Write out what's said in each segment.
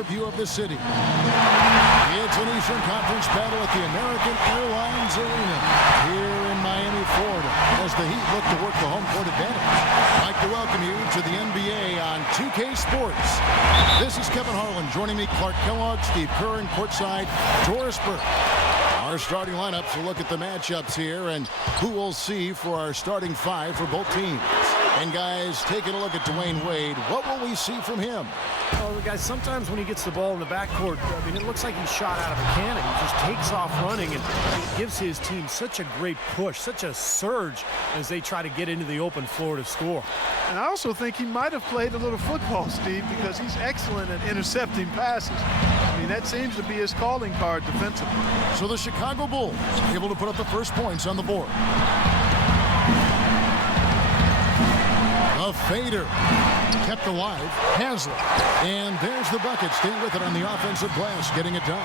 overview of the city. It's an Eastern Conference battle at the American Airlines Arena here in Miami, Florida, as the Heat look to work the home court advantage. I'd like to welcome you to the NBA on 2K Sports. This is Kevin Harlan. Joining me, Clark Kellogg, Steve Kerr, and courtside, Doris Burke. Our starting lineups will look at the matchups here and who we'll see for our starting five for both teams. And guys, taking a look at Dwayne Wade, what will we see from him? Well, guys, sometimes when he gets the ball in the backcourt, I mean, it looks like he's shot out of a cannon. He just takes off running and gives his team such a great push, such a surge as they try to get into the open floor to score. And I also think he might have played a little football, Steve, because he's excellent at intercepting passes. I mean, that seems to be his calling card defensively. So the Chicago Bulls able to put up the first points on the board. A fader kept alive, Haslett, and there's the bucket. Stay with it on the offensive glass, getting it done.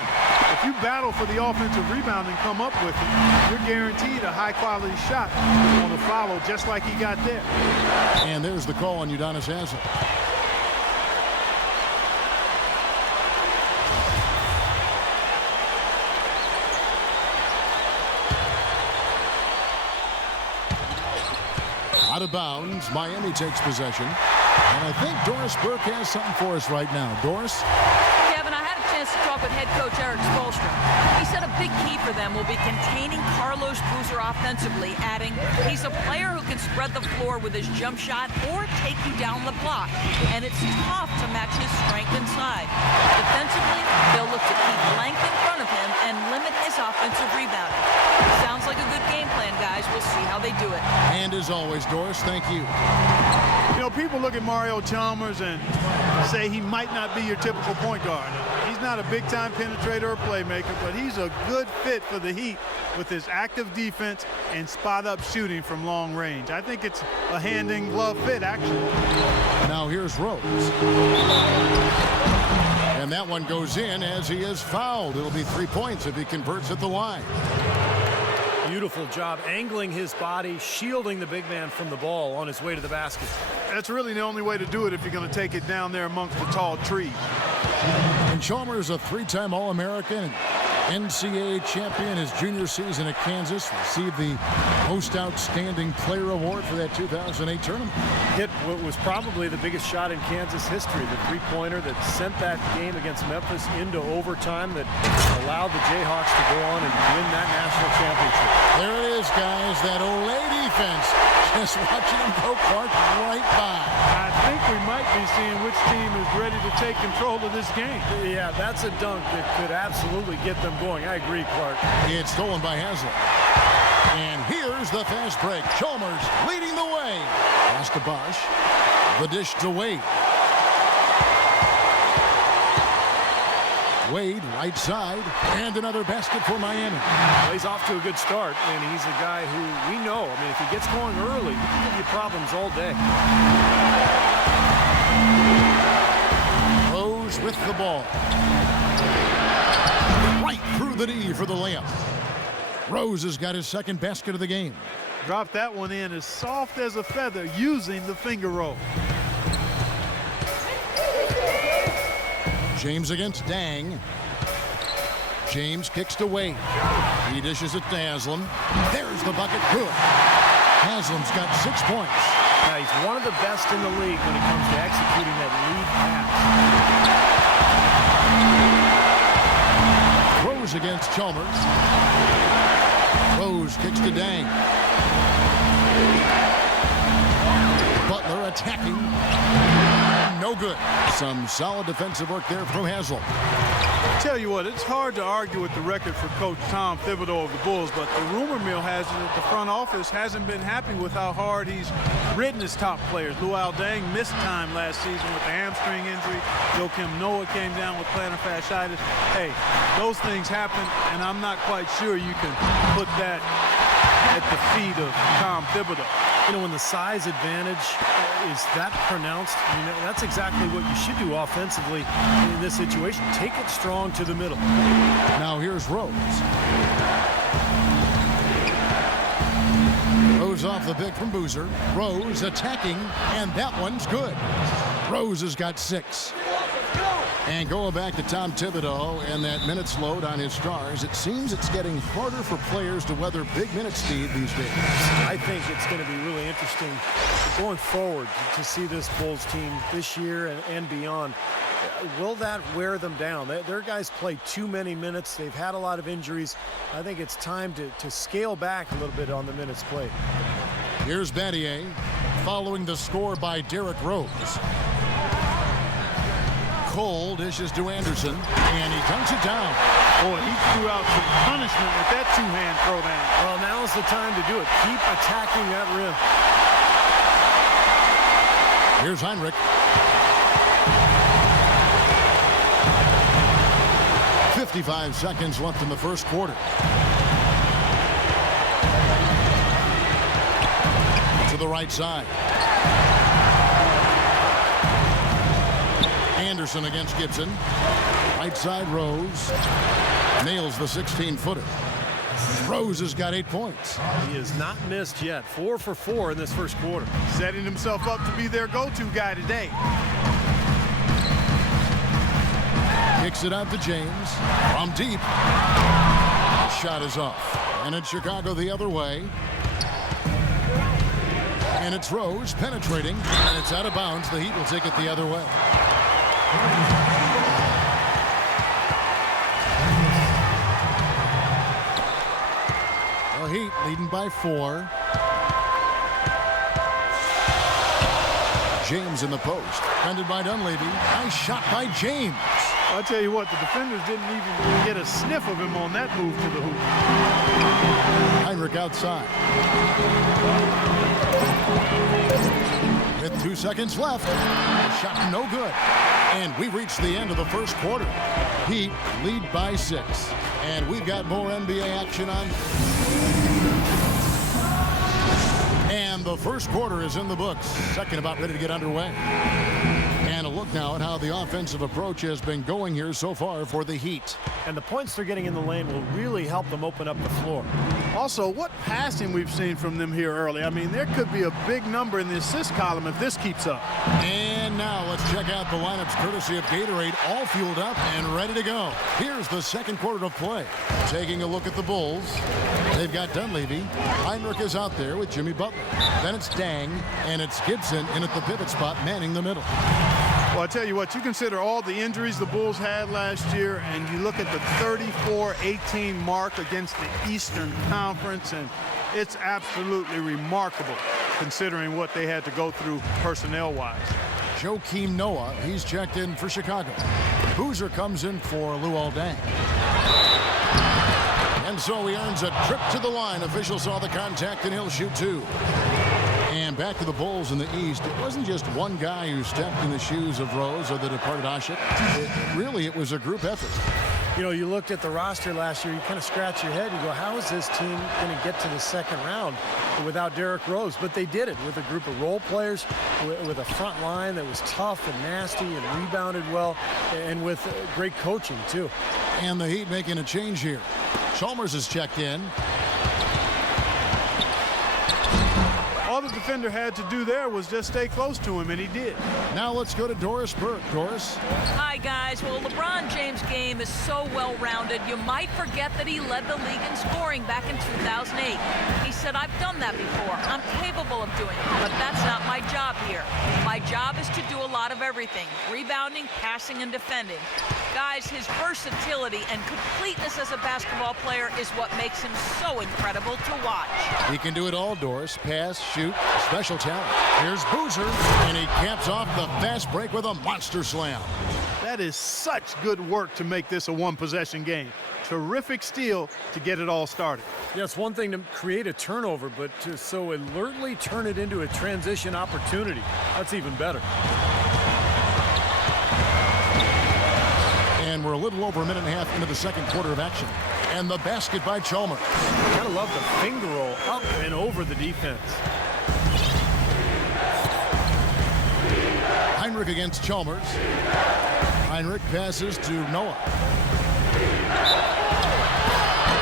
If you battle for the offensive rebound and come up with it, you're guaranteed a high-quality shot on the follow, just like he got there. And there's the call on Udonis Haslett. Out of bounds, Miami takes possession. And I think Doris Burke has something for us right now. Doris? Kevin, I had a chance to talk with head coach Eric Spoelstra. He said a big key for them will be containing Carlos Boozer offensively, adding, he's a player who can spread the floor with his jump shot or take you down the block. And it's tough to match his strength inside. Defensively, they'll look to keep length in front of him and limit his offensive rebounding. Sounds like a good game plan, guys. We'll see how they do it. And as always, Doris, thank you. You know, people look at Mario Chalmers and say he might not be your typical point guard. He's not a big-time penetrator or playmaker, but he's a good fit for the Heat with his active defense and spot-up shooting from long range. I think it's a hand-in-glove fit, actually. Now here's Rose. And that one goes in as he is fouled. It'll be 3 points if he converts at the line. Beautiful job angling his body, shielding the big man from the ball on his way to the basket. That's really the only way to do it if you're going to take it down there amongst the tall trees. And Chalmers, a three-time All-American, NCAA champion his junior season at Kansas, received the Most Outstanding Player Award for that 2008 tournament. Hit what was probably the biggest shot in Kansas history, the three-pointer that sent that game against Memphis into overtime that allowed the Jayhawks to go on and win that national championship. There it is, guys, that Olay defense. Just watching him go Clark right by. I think we might be seeing which team is ready to take control of this game. Yeah, that's a dunk that could absolutely get them going. I agree, Clark. It's stolen by Haslett. And here's the fast break. Chalmers leading the way. Pass to Bosch. The dish to Wade. Wade, right side, and another basket for Miami. Well, he's off to a good start, and he's a guy who we know. I mean, if he gets going early, he can give you problems all day. Rose with the ball. Right through the knee for the layup. Rose has got his second basket of the game. Dropped that one in as soft as a feather using the finger roll. James against Dang. James kicks to Wade. He dishes it to Haslam. There's the bucket. Good. Haslam's got 6 points. Yeah, he's one of the best in the league when it comes to executing that lead pass. Rose against Chalmers. Rose kicks to Dang. Butler attacking. No good. Some solid defensive work there from Haslett. Tell you what, it's hard to argue with the record for Coach Tom Thibodeau of the Bulls, but the rumor mill has it that the front office hasn't been happy with how hard he's ridden his top players. Luol Deng missed time last season with a hamstring injury. Joakim Noah came down with plantar fasciitis. Hey, those things happen, and I'm not quite sure you can put that at the feet of Tom Thibodeau. You know, when the size advantage is that pronounced, I mean, that's exactly what you should do offensively in this situation. Take it strong to the middle. Now here's Rose. Rose off the pick from Boozer. Rose attacking, and that one's good. Rose has got 6. And going back to Tom Thibodeau and that minutes load on his stars, it seems it's getting harder for players to weather big minute speed these days. I think it's going to be really interesting going forward to see this Bulls team this year and beyond. Will that wear them down? Their guys play too many minutes. They've had a lot of injuries. I think it's time to scale back a little bit on the minutes played. Here's Battier following the score by Derrick Rose. Cole dishes to Anderson, and he dunks it down. Boy, he threw out some punishment with that two-hand throw down. Well, now's the time to do it. Keep attacking that rim. Here's Heinrich. "55 seconds left in the first quarter. To the right side. Anderson against Gibson. Right side, Rose. Nails the 16-footer. Rose has got 8 points. He has not missed yet. 4 for 4 in this first quarter. Setting himself up to be their go-to guy today. Kicks it out to James. From deep. The shot is off. And it's Chicago the other way. And it's Rose penetrating. And it's out of bounds. The Heat will take it the other way. The Heat leading by 4. James in the post. Defended by Dunleavy. Nice shot by James. I'll tell you what, the defenders didn't even get a sniff of him on that move to the hoop. Heinrich outside. With 2 seconds left. Shot no good. And we've reached the end of the first quarter. Heat lead by 6. And we've got more NBA action on. And the first quarter is in the books. Second about ready to get underway. And a look now at how the offensive approach has been going here so far for the Heat. And the points they're getting in the lane will really help them open up the floor. Also, what passing we've seen from them here early. I mean, there could be a big number in the assist column if this keeps up. And now let's check out the lineups courtesy of Gatorade, all fueled up and ready to go. Here's the second quarter of play. Taking a look at the Bulls. They've got Dunleavy. Heinrich is out there with Jimmy Butler. Then it's Dang, and it's Gibson in at the pivot spot, manning the middle. Well, I tell you what, you consider all the injuries the Bulls had last year, and you look at the 34-18 mark against the Eastern Conference, and it's absolutely remarkable considering what they had to go through personnel-wise. Joakim Noah, he's checked in for Chicago. Boozer comes in for Luol Deng. And so he earns a trip to the line. Official saw the contact, and he'll shoot 2. And back to the Bulls in the East. It wasn't just one guy who stepped in the shoes of Rose or the departed Ashik. It was a group effort. You know, you looked at the roster last year, you kind of scratch your head. You go, how is this team going to get to the second round without Derrick Rose? But they did it with a group of role players, with a front line that was tough and nasty and rebounded well, and with great coaching, too. And the Heat making a change here. Chalmers is checked in. All the defender had to do there was just stay close to him, and he did. Now let's go to Doris Burke. Doris? Hi, guys. Well, LeBron James' game is so well-rounded, you might forget that he led the league in scoring back in 2008. He said, I've done that before. I'm capable of doing it, but that's not my job here. My job is to do a lot of everything, rebounding, passing, and defending. Guys, his versatility and completeness as a basketball player is what makes him so incredible to watch. He can do it all, Doris. Pass, shoot, special talent. Here's Boozer, and he caps off the fast break with a monster slam. That is such good work to make this a one-possession game. Terrific steal to get it all started. Yeah, it's one thing to create a turnover, but to so alertly turn it into a transition opportunity, that's even better. And we're a little over a minute and a half into the second quarter of action. And the basket by Chalmers. Gotta love the finger roll up and over the defense. Heinrich against Chalmers. Heinrich passes to Noah.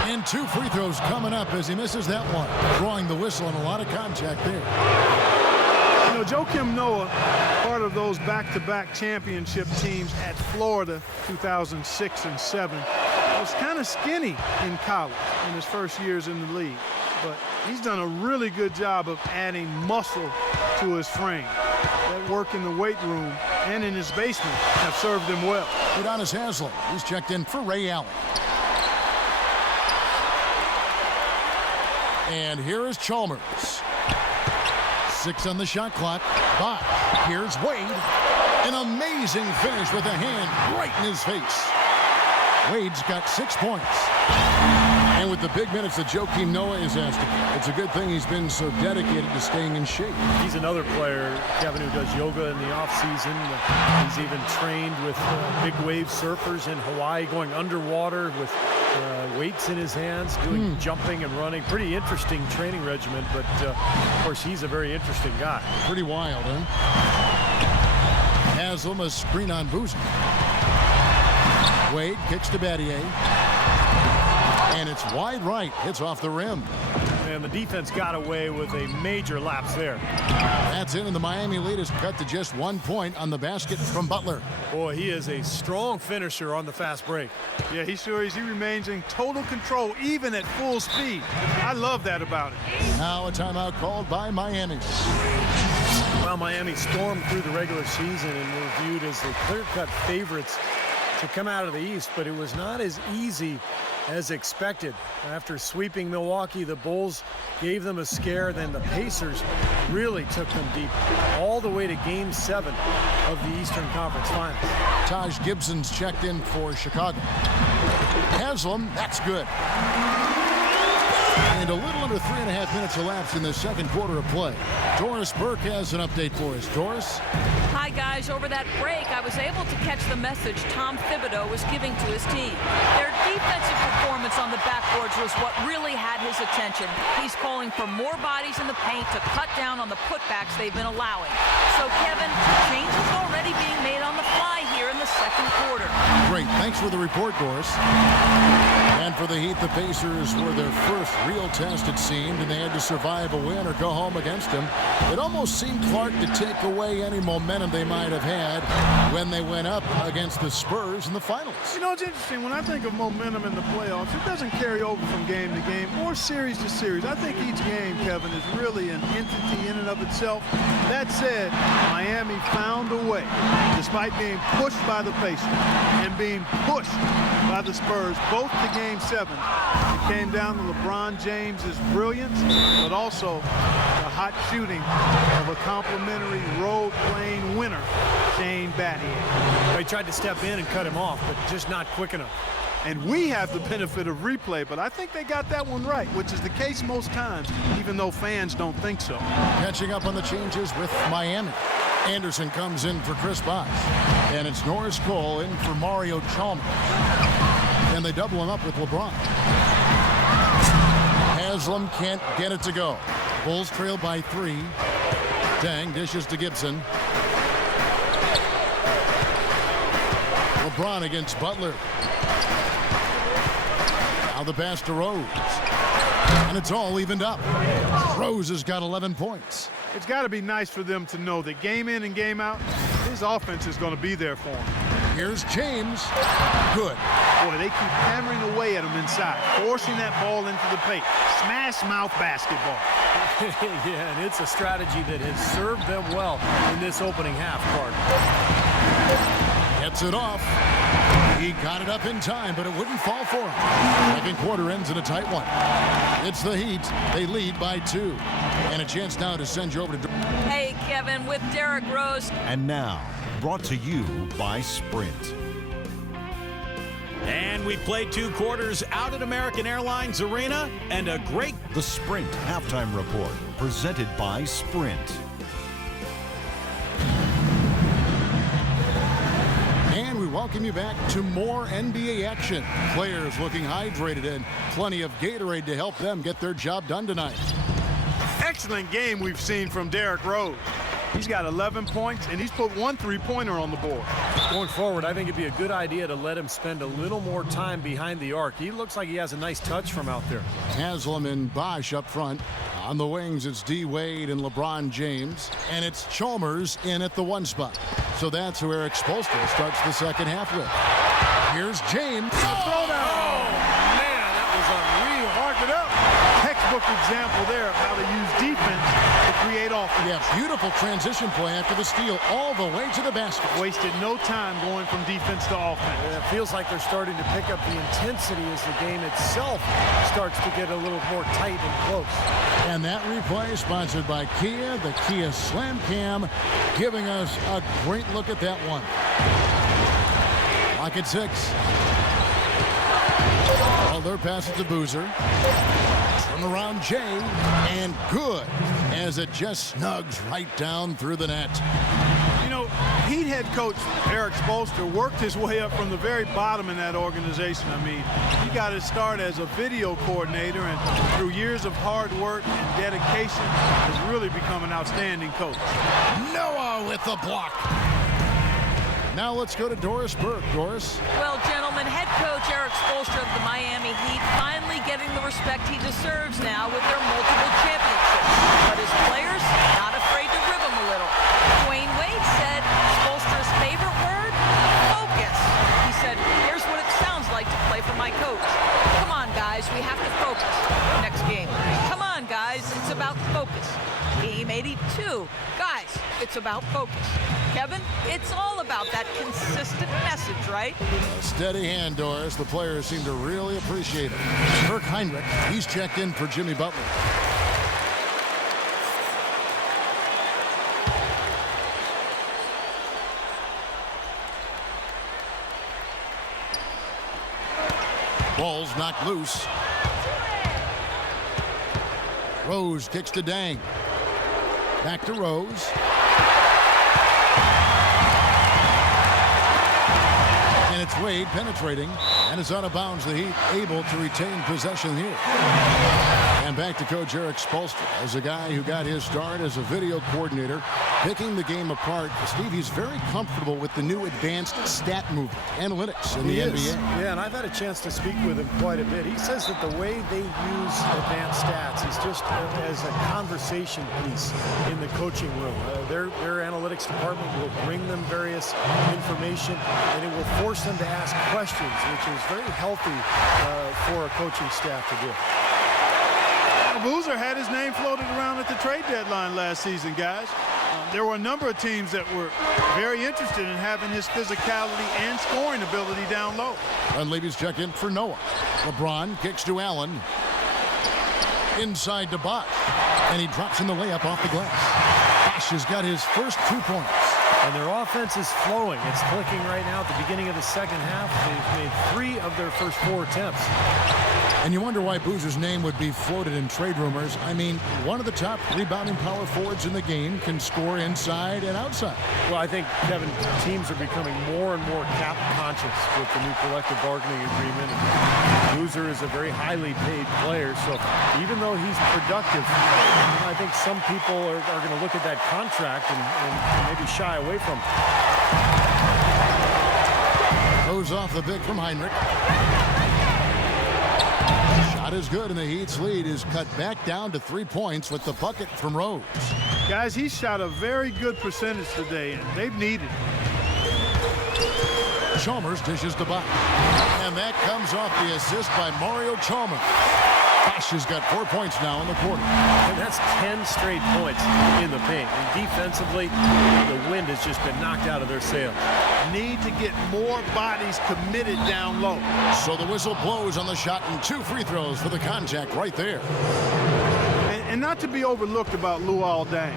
And 2 free throws coming up as he misses that one. Drawing the whistle and a lot of contact there. You know, know, Joakim Noah, part of those back-to-back championship teams at Florida 2006 and 7, was kind of skinny in college in his first years in the league. But he's done a really good job of adding muscle to his frame. That work in the weight room and in his basement have served him well. Udonis Haslem, he's checked in for Ray Allen. And here is Chalmers. 6 on the shot clock. But here's Wade. An amazing finish with a hand right in his face. Wade's got 6 points. And with the big minutes that Joakim Noah is asked to play, it's a good thing he's been so dedicated to staying in shape. He's another player, Kevin, who does yoga in the offseason. He's even trained with big wave surfers in Hawaii, going underwater with weights in his hands, doing jumping and running. Pretty interesting training regimen, but of course he's a very interesting guy. Pretty wild, huh? Haslem, a screen on Boozer. Wade kicks to Battier. And it's wide right. Hits off the rim. And the defense got away with a major lapse there. That's it, and the Miami lead is cut to just 1 point on the basket from Butler. Boy, he is a strong finisher on the fast break. Yeah, he sure is. He remains in total control, even at full speed. I love that about it. Now a timeout called by Miami. Well, Miami stormed through the regular season and were viewed as the clear-cut favorites to come out of the East, but it was not as easy as expected. After sweeping Milwaukee, the Bulls gave them a scare. Then the Pacers really took them deep all the way to Game 7 of the Eastern Conference Finals. Taj Gibson's checked in for Chicago. Haslem, that's good. And a little under 3.5 minutes elapsed in the second quarter of play. Doris Burke has an update for us. Doris? Hi, guys. Over that break, I was able to catch the message Tom Thibodeau was giving to his team. Their defensive performance on the backboards was what really had his attention. He's calling for more bodies in the paint to cut down on the putbacks they've been allowing. So, Kevin, changes already being made on the fly here in the second quarter. Great. Thanks for the report, Doris. And for the Heat, the Pacers were their first real test, it seemed, and they had to survive a win or go home against them. It almost seemed, Clark, to take away any momentum they might have had when they went up against the Spurs in the finals. You know, it's interesting. When I think of momentum in the playoffs, it doesn't carry over from game to game or series to series. I think each game, Kevin, is really an entity in and of itself. That said, Miami found a way, despite being pushed by the Pacers and being pushed by the Spurs, both to Game 7. It came down to LeBron James's brilliance, but also the hot shooting of a complimentary role-playing winner, Shane Battier. They tried to step in and cut him off, but just not quick enough. And we have the benefit of replay, but I think they got that one right, which is the case most times, even though fans don't think so. Catching up on the changes with Miami. Anderson comes in for Chris Bosh. And it's Norris Cole in for Mario Chalmers. And they double him up with LeBron. Haslem can't get it to go. Bulls trail by 3. Dang dishes to Gibson. LeBron against Butler. Now the pass to Rose. And it's all evened up. Rose has got 11 points. It's got to be nice for them to know that game in and game out, his offense is going to be there for him. Here's James. Good. Boy, they keep hammering away at him inside, forcing that ball into the paint. Smash mouth basketball. Yeah, and it's a strategy that has served them well in this opening half, Clark. Gets it off. He got it up in time, but it wouldn't fall for him. Second quarter ends in a tight one. It's the Heat. They lead by 2. And a chance now to send you over to... Hey, Kevin, with Derrick Rose. And now, brought to you by Sprint. And we played 2 quarters out at American Airlines Arena, and a great... The Sprint Halftime Report, presented by Sprint. And we welcome you back to more NBA action. Players looking hydrated and plenty of Gatorade to help them get their job done tonight. Excellent game we've seen from Derrick Rose. He's got 11 points, and he's put 1 3-pointer on the board. Going forward, I think it'd be a good idea to let him spend a little more time behind the arc. He looks like he has a nice touch from out there. Haslam and Bosch up front. On the wings, it's D. Wade and LeBron James. And it's Chalmers in at the 1 spot. So that's who Eric Spoelstra starts the second half with. Here's James. Throwdown. Oh, man, that was unreal. Hark it up. Textbook example there of how to use defense to create offense. Yeah, beautiful transition play after the steal all the way to the basket. Wasted no time going from defense to offense. And it feels like they're starting to pick up the intensity as the game itself starts to get a little more tight and close. And that replay sponsored by Kia, the Kia Slam Cam, giving us a great look at that one. Lock at 6. Butler passes to Boozer. Turn around Jay, and good as it just snugs right down through the net. You know, Heat head coach Eric Spoelstra worked his way up from the very bottom in that organization. I mean, he got his start as a video coordinator, and through years of hard work and dedication, has really become an outstanding coach. Noah with the block. Now let's go to Doris Burke. Doris? Well, gentlemen, head coach Eric Spoelstra of the Miami Heat finally getting the respect he deserves now with their multiple championships. But his players, not afraid to rib him a little. Dwayne Wade said Spoelstra's favorite word? Focus. He said, here's what it sounds like to play for my coach. Come on, guys, we have to focus. Next game. Come on, guys, it's about focus. Game 82. Guys, it's about focus. Kevin, it's all about that consistent message, right? A steady hand, Doris. The players seem to really appreciate it. Kirk Heinrich, he's checked in for Jimmy Butler. Ball's knocked loose. Rose kicks to Dang. Back to Rose. And it's Wade penetrating, and it's out of bounds. The Heat able to retain possession here. And back to Coach Eric Spoelstra as a guy who got his start as a video coordinator, picking the game apart. Steve, he's very comfortable with the new advanced stat movement, analytics in the NBA. Yeah, and I've had a chance to speak with him quite a bit. He says that the way they use advanced stats is just as a conversation piece in the coaching room. Their analytics department will bring them various information, and it will force them to ask questions, which is very healthy for a coaching staff to do. Boozer had his name floated around at the trade deadline last season, guys. There were a number of teams that were very interested in having his physicality and scoring ability down low. Dunleavy's check in for Noah. LeBron kicks to Allen. Inside to Bosch. And he drops in the layup off the glass. Bosch has got his first 2 points. And their offense is flowing. It's clicking right now at the beginning of the second half. They've made 3 of their first 4 attempts. And you wonder why Boozer's name would be floated in trade rumors. I mean, one of the top rebounding power forwards in the game can score inside and outside. Well, I think, Kevin, teams are becoming more and more cap conscious with the new collective bargaining agreement. And Boozer is a very highly paid player, so even though he's productive, I think some people are going to look at that contract and maybe shy away from it. Goes off the pick from Heinrich. Shot is good, and the Heat's lead is cut back down to 3 points with the bucket from Rose. Guys, he shot a very good percentage today, and they've needed it. Chalmers dishes to Bosch. And that comes off the assist by Mario Chalmers. Bosch has got 4 points now in the quarter. And that's 10 straight points in the paint. And defensively, the wind has just been knocked out of their sails. Need to get more bodies committed down low. So the whistle blows on the shot and 2 free throws for the contact right there. And not to be overlooked about Luol Deng.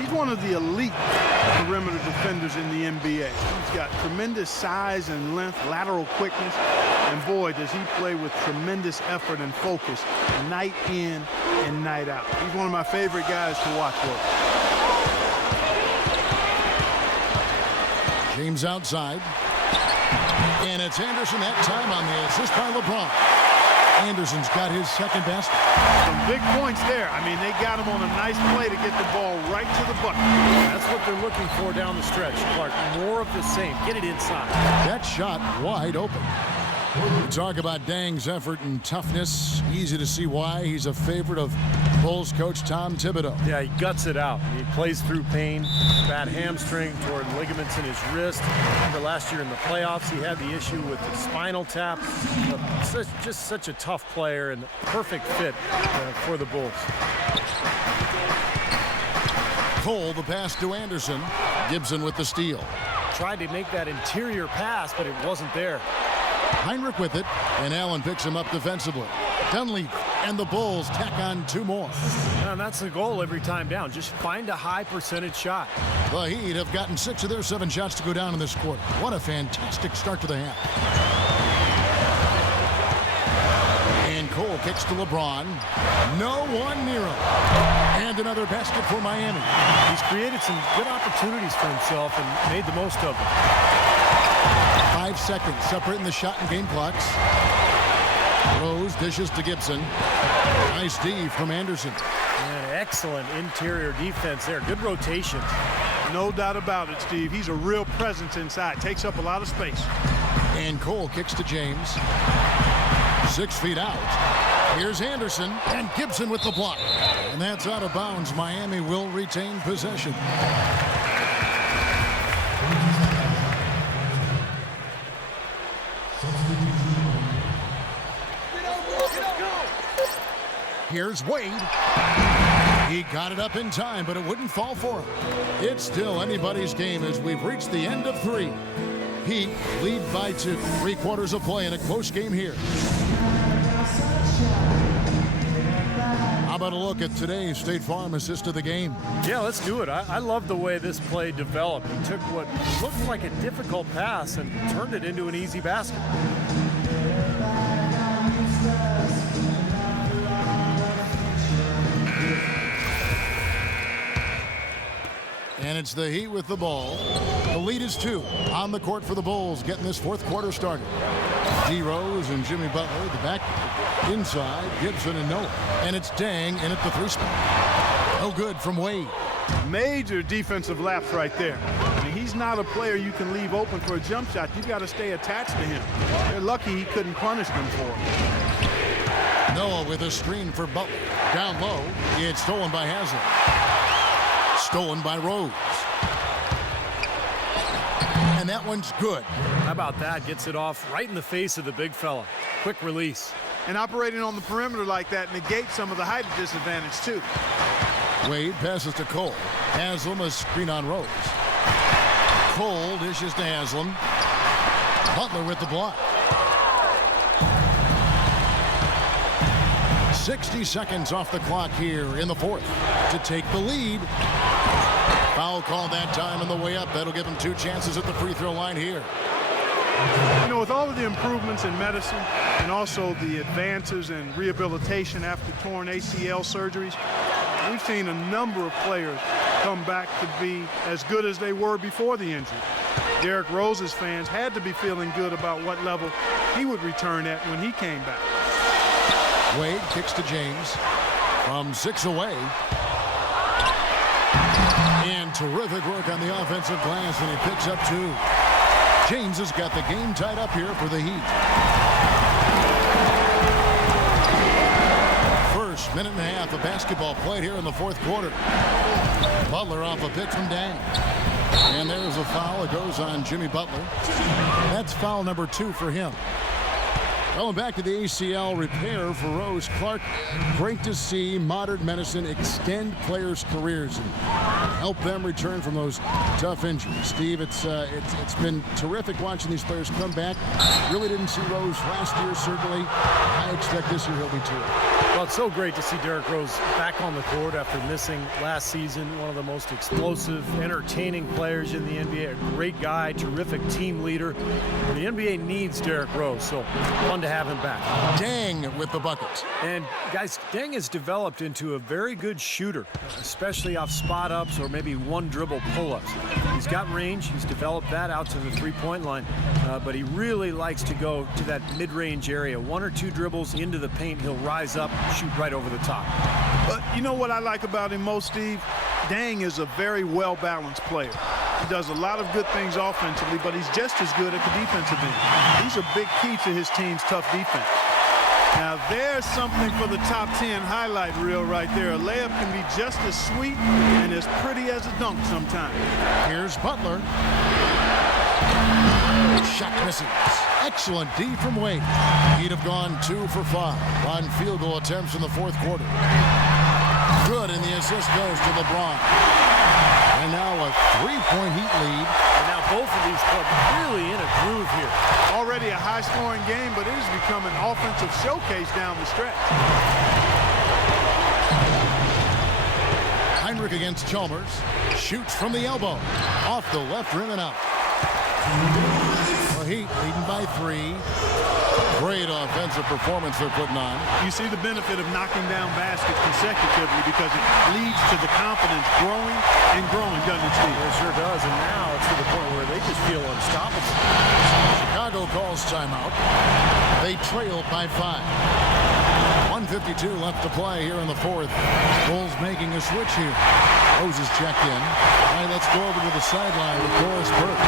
He's one of the elite perimeter defenders in the NBA. He's got tremendous size and length, lateral quickness, and boy, does he play with tremendous effort and focus night in and night out. He's one of my favorite guys to watch work. James outside. And it's Anderson that time on the assist by LeBron. Anderson's got his second best. Some big points there. I mean, they got him on a nice play to get the ball right to the bucket. That's what they're looking for down the stretch, Clark. More of the same. Get it inside. That shot wide open. We talk about Dang's effort and toughness. Easy to see why he's a favorite of Bulls coach Tom Thibodeau. Yeah, he guts it out. He plays through pain, bad hamstring, torn ligaments in his wrist. Remember last year in the playoffs, he had the issue with the spinal tap. Just such a tough player and perfect fit for the Bulls. Cole, the pass to Anderson. Gibson with the steal. Tried to make that interior pass, but it wasn't there. Heinrich with it, and Allen picks him up defensively. Dunleavy and the Bulls tack on 2 more. And that's the goal every time down. Just find a high percentage shot. The Heat have gotten 6 of their 7 shots to go down in this quarter. What a fantastic start to the half. And Cole kicks to LeBron. No one near him. And another basket for Miami. He's created some good opportunities for himself and made the most of them. 5 seconds separating the shot and game clocks. Rose dishes to Gibson. Nice D from Anderson. And excellent interior defense there. Good rotation. No doubt about it, Steve. He's a real presence inside. Takes up a lot of space. And Cole kicks to James. 6 feet out. Here's Anderson and Gibson with the block. And that's out of bounds. Miami will retain possession. Here's Wade. He got it up in time, but it wouldn't fall for him. It's still anybody's game as we've reached the end of 3. Heat lead by 2. 3 quarters of play in a close game here. How about a look at today's State Farm assist of the game? Yeah, let's do it. I love the way this play developed. He took what looked like a difficult pass and turned it into an easy basket. And it's the Heat with the ball. The lead is 2 on the court for the Bulls, getting this 4th quarter started. D. Rose and Jimmy Butler, the back inside, Gibson and Noah. And it's Dang in at the 3 spot. No good from Wade. Major defensive lapse right there. I mean, he's not a player you can leave open for a jump shot. You've got to stay attached to him. They're lucky he couldn't punish them for it. Noah with a screen for Butler. Down low, it's stolen by Haslam. Stolen by Rose. And that one's good. How about that? Gets it off right in the face of the big fella. Quick release. And operating on the perimeter like that negates some of the height disadvantage, too. Wade passes to Cole. Haslam a screen on Rose. Cole dishes to Haslam. Butler with the block. 60 seconds off the clock here in the 4th to take the lead. Foul call that time on the way up. That'll give him 2 chances at the free throw line here. You know, with all of the improvements in medicine and also the advances in rehabilitation after torn ACL surgeries, we've seen a number of players come back to be as good as they were before the injury. Derrick Rose's fans had to be feeling good about what level he would return at when he came back. Wade kicks to James from 6 away. And terrific work on the offensive glass, and he picks up 2. James has got the game tied up here for the Heat. First minute and a half of basketball played here in the 4th quarter. Butler off a pick from Dang. And there's a foul. It goes on Jimmy Butler. That's foul number 2 for him. Going back to the ACL repair for Rose. Clark, great to see modern medicine extend players' careers and help them return from those tough injuries. Steve, it's been terrific watching these players come back. Really didn't see Rose last year, certainly. I expect this year he'll be too. Well, it's so great to see Derrick Rose back on the court after missing last season. One of the most explosive, entertaining players in the NBA. A great guy, terrific team leader. The NBA needs Derrick Rose, so fun to have him back. Dang with the buckets. And guys, Deng has developed into a very good shooter, especially off spot ups or maybe one dribble pull-ups. He's got range. He's developed that out to the three-point line, but he really likes to go to that mid-range area. One or two dribbles into the paint, he'll rise up, shoot right over the top. But you know what I like about him most, Steve? Deng is a very well-balanced player. He does a lot of good things offensively, but he's just as good at the defensive end. He's a big key to his team's tough defense. Now, there's something for the top 10 highlight reel right there. A layup can be just as sweet and as pretty as a dunk sometimes. Here's Butler. Shot misses. Excellent D from Wade. He'd have gone 2 for 5 on field goal attempts in the fourth quarter. Good, and the assist goes to LeBron. And now a 3-point Heat lead. And now both of these clubs really in a groove here. Already a high-scoring game, but it has become an offensive showcase down the stretch. Heinrich against Chalmers. Shoots from the elbow. Off the left rim and out. The Heat leading by 3. Great offensive performance they're putting on. You see the benefit of knocking down baskets consecutively because it leads to the confidence growing and growing, doesn't it, Steve? It sure does, and now it's to the point where they just feel unstoppable. Chicago calls timeout. They trail by 5. 1:52 left to play here in the fourth. Bulls making a switch here. Rose is checked in. All right, let's go over to the sideline with Doris Burke.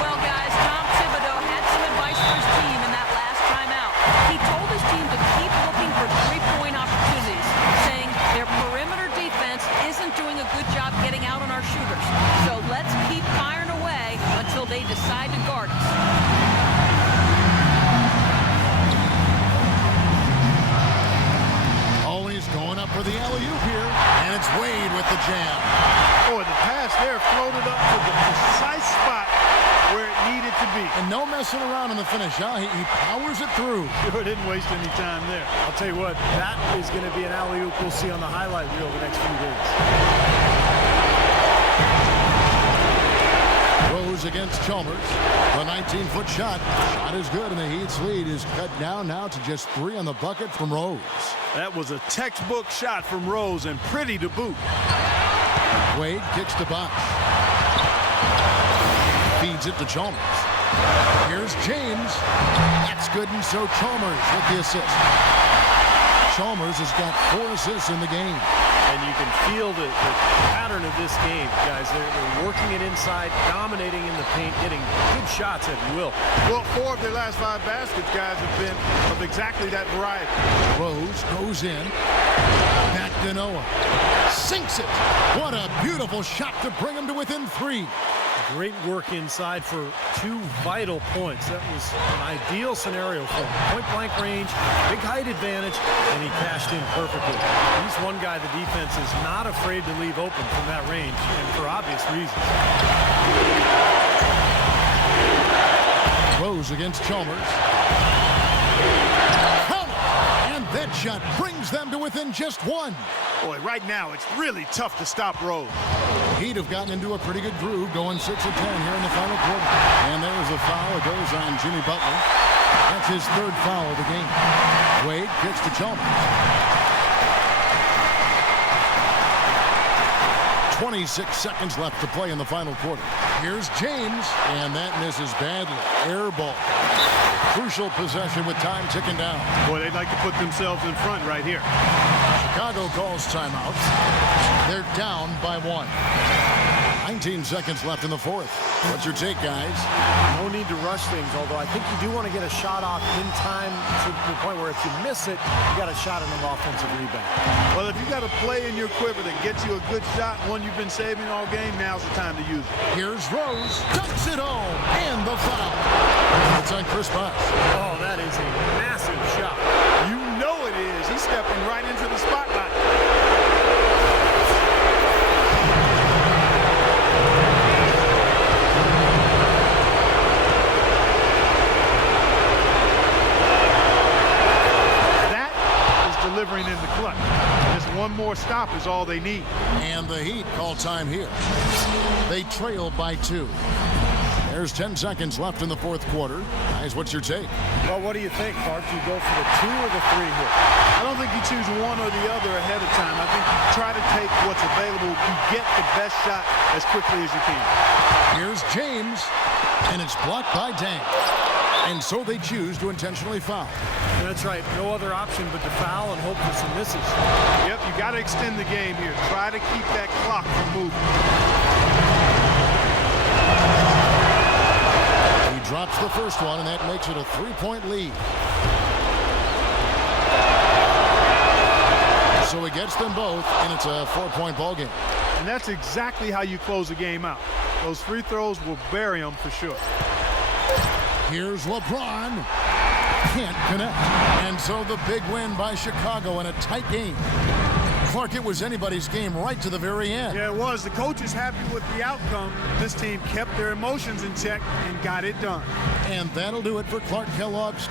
Well, guys, Tom Thibodeau had some advice for his team in that last timeout. He told his team to keep looking for three-point opportunities, saying their perimeter defense isn't doing a good job getting out on our shooters. So let's keep firing away until they decide to guard us. Going up for the alley-oop here, and it's Wade with the jam. Boy, the pass there floated up to the precise spot where it needed to be. And no messing around in the finish, huh? He powers it through. Sure didn't waste any time there. I'll tell you what, that is going to be an alley-oop we'll see on the highlight reel the next few days. Rose against Chalmers. The 19-foot shot. Shot is good, and the Heat's lead is cut down now to just 3 on the bucket from Rose. That was a textbook shot from Rose, and pretty to boot. Wade kicks to Bosch. Feeds it to Chalmers. Here's James. That's good, and so Chalmers with the assist. Chalmers has got 4 assists in the game. And you can feel the pattern of this game, guys. They're working it inside, dominating in the paint, getting good shots at will. Well, 4 of their last 5 baskets, guys, have been of exactly that variety. Rose goes in. Back to Noah. Sinks it. What a beautiful shot to bring him to within 3. Great work inside for 2 vital points. That was an ideal scenario for him. Point-blank range, big height advantage, and he cashed in perfectly. He's one guy the defense is not afraid to leave open from that range, and for obvious reasons. Rose against Chalmers. And that shot brings them to within just 1. Boy, right now, it's really tough to stop Rose. He'd have gotten into a pretty good groove going 6 of 10 here in the final quarter. And there's a foul. It goes on Jimmy Butler. That's his 3rd foul of the game. Wade kicks to Chalmers. 26 seconds left to play in the final quarter. Here's James, and that misses badly. Air ball. Crucial possession with time ticking down. Boy, they'd like to put themselves in front right here. Chicago calls timeout. They're down by 1. 19 seconds left in the fourth. What's your take, guys? No need to rush things, although I think you do want to get a shot off in time to the point where if you miss it, you got a shot on an offensive rebound. Well, if you got a play in your quiver that gets you a good shot, one you've been saving all game, now's the time to use it. Here's Rose. Dunks it home. And the foul. It's on Chris Bosh. Oh, that is a massive shot. You know it is. He's stepping right into the spotlight. That is delivering in one more stop is all they need. And the Heat call time here. They trail by 2. There's 10 seconds left in the fourth quarter. Guys, what's your take? Well, what do you think, Clark? Do you go for the 2 or the 3 here? I don't think you choose one or the other ahead of time. I think you try to take what's available. You get the best shot as quickly as you can. Here's James, and it's blocked by Dang. And so they choose to intentionally foul. That's right. No other option but to foul and hope for some misses. Yep, you got to extend the game here. Try to keep that clock from moving. He drops the first one, and that makes it a 3-point lead. So he gets them both, and it's a 4-point ball game. And that's exactly how you close a game out. Those free throws will bury them for sure. Here's LeBron. Can't connect. And so the big win by Chicago in a tight game. Clark, it was anybody's game right to the very end. Yeah, it was. The coach is happy with the outcome. This team kept their emotions in check and got it done. And that'll do it for Clark Kellogg's